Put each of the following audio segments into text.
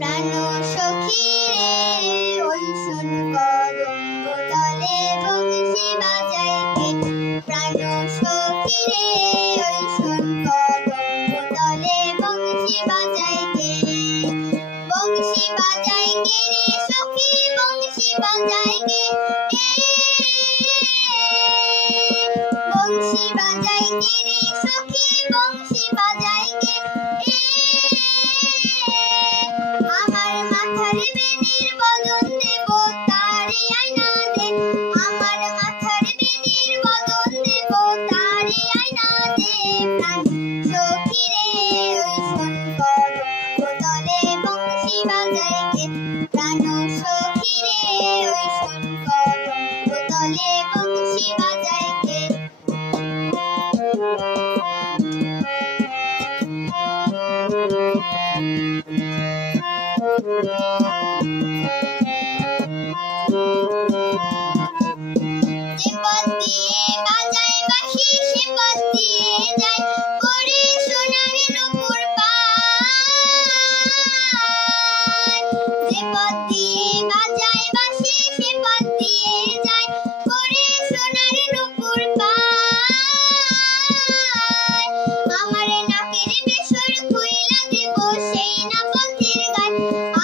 প্রাণ সখী রে ওই শোন কদম্ব তলে বংশী বাজায় কে। প্রাণ সখী রে ওই শোন কদম্ব তলে বংশী বাজায় কে। বংশী বাজায় কে রে সখী বংশী বাজায় কে। বংশী বাজায় কে রে সখী বংশী বাজায় কে। আমার মাথার বেনির বদন দেব তারি আয়না দে। আমার মাথার বেনির বদন দেব তারি আয়না দে। প্রাণ সখী রে ওই শোন কদম্ব তলে বংশী বাজায় কে। প্রাণ সখী রে ওই শোন কদম্ব তলে বংশী বাজায় কে। যে পথ দিয়ে বাজায় বাঁশি সে পথ দিয়ে যায় করে সোনার নূপুর পায়। যে পথ দিয়ে বাজায় বাঁশি সে পথ দিয়ে যায় করে সোনার নূপুর পায়। আমার নাকের বেসর খুইলা দেব সেই না পথের গায়।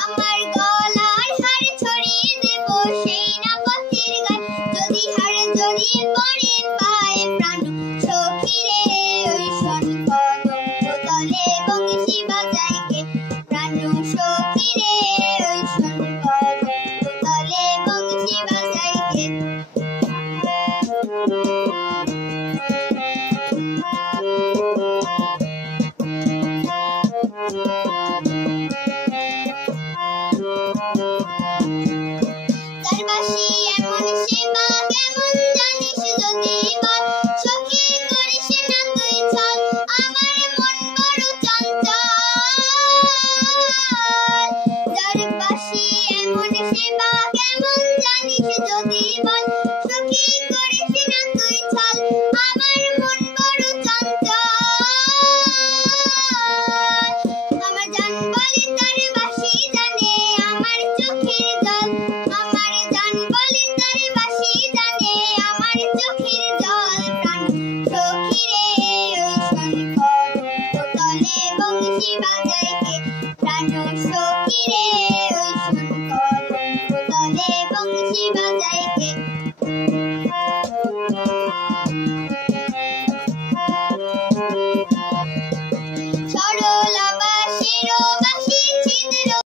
আমার গলার হার ছড়িয়ে দেব সেই না পথের গায়। যদি হার জড়িয়ে পড়ে পায় প্রাণ সখী রে ওই শোন কদম্ব তলে বংশী বাজায় কে। প্রাণ সখী